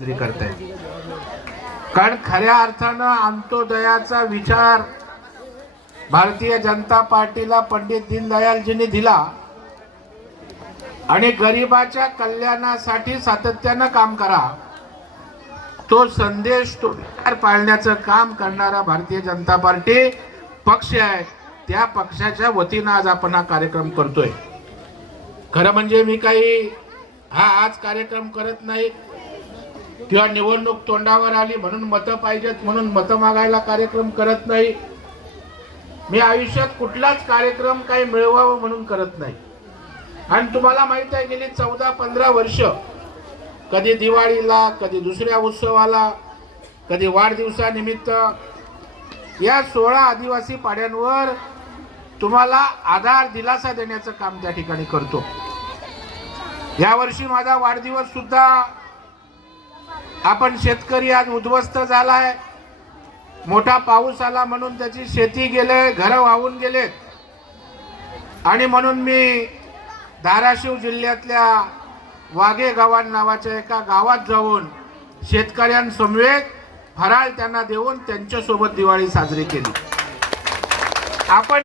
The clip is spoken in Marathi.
साजरी करतायत. कारण खऱ्या अर्थानं अंत्योदयाचा विचार भारतीय जनता पार्टीला पंडित दीनदयालजींनी दिला आणि गरिबाच्या कल्याणासाठी सातत्यानं काम करा, तो संदेश तो विचार पाळण्याचं काम करणारा भारतीय जनता पार्टी पक्ष आहे. त्या पक्षाच्या वतीनं आज आपण हा कार्यक्रम करतोय. खरं म्हणजे मी काही आज कार्यक्रम करत नाही किंवा निवडणूक तोंडावर आली म्हणून मतं पाहिजेत म्हणून मतं मागायला कार्यक्रम करत नाही. मी आयुष्यात कुठलाच कार्यक्रम काही मिळवावं म्हणून करत नाही. आणि तुम्हाला माहित आहे गेली 14-15 वर्ष कधी दिवाळीला, कधी दुसऱ्या उत्सवाला, कधी वाढदिवसानिमित्त या 16 आदिवासी पाड्यांवर तुम्हाला आधार दिलासा देण्याचं काम त्या ठिकाणी करतो. यावर्षी माझा वाढदिवस सुद्धा आपण शेतकरी आज उद्ध्वस्त झालाय. मोठा पाऊस आला म्हणून त्याची शेती गेले, घर वाहून गेलेत आणि म्हणून मी धाराशिव जिल्ह्यातल्या वाघे गावान नावाच्या एका गावात जाऊन शेतकऱ्यांसमवेत फराळ त्यांना देऊन त्यांच्यासोबत दिवाळी साजरी केली. आपण